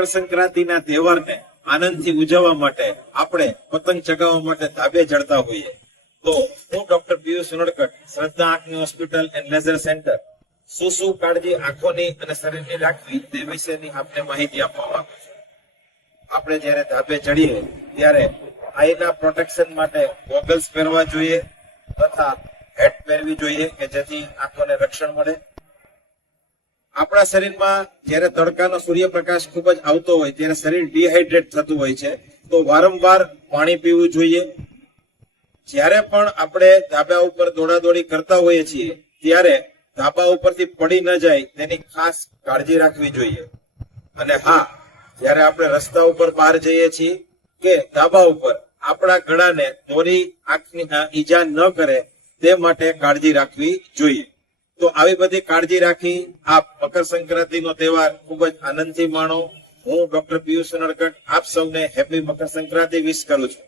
મકર સંક્રાંતિના તહેવારને આનંદથી ઉજવવા માટે આપણે પતંગ ચગાવવા માટે ધાબે ચડતા હોઈએ તો હું ડોક્ટર પિયુષ ઉનડકટ, શ્રદ્ધા આંખની હોસ્પિટલ એન્ડ લેઝર સેન્ટર, શું કાળજી આંખોની અને શરીરની રાખવી તે વિશેની આપને માહિતી આપવા માંગુ છું. આપણે જ્યારે ધાબે ચડીએ ત્યારે આઈના પ્રોટેક્શન માટે ગોગલ્સ પહેરવા જોઈએ તથા હેટ પહેરવી જોઈએ કે જેથી આંખોને રક્ષણ મળે. આપણા શરીરમાં જ્યારે તડકાનો સૂર્યપ્રકાશ ખૂબ જ આવતો હોય ત્યારે શરીર ડિહાઇડ્રેટ થતું હોય છે, તો વારંવાર પાણી પીવું જોઈએ. જ્યારે પણ આપણે ધાબા ઉપર દોડાદોડી કરતા હોઈએ છીએ ત્યારે ધાબા ઉપરથી પડી ન જાય તેની ખાસ કાળજી રાખવી જોઈએ. અને હા, જ્યારે આપણે રસ્તા ઉપર બહાર જઈએ છીએ કે ધાબા ઉપર આપણા ગળાને દોરી આંખની ઈજા ન કરે તે માટે કાળજી રાખવી જોઈએ. તો આવી બધી કાળજી રાખી આપ મકર સંક્રાંતિનો તહેવાર ખૂબ જ આનંદથી માણો. હું ડોક્ટર પિયુષ ઉનડકટ આપ સૌને હેપી મકર સંક્રાંતિ વિશ કરું છું.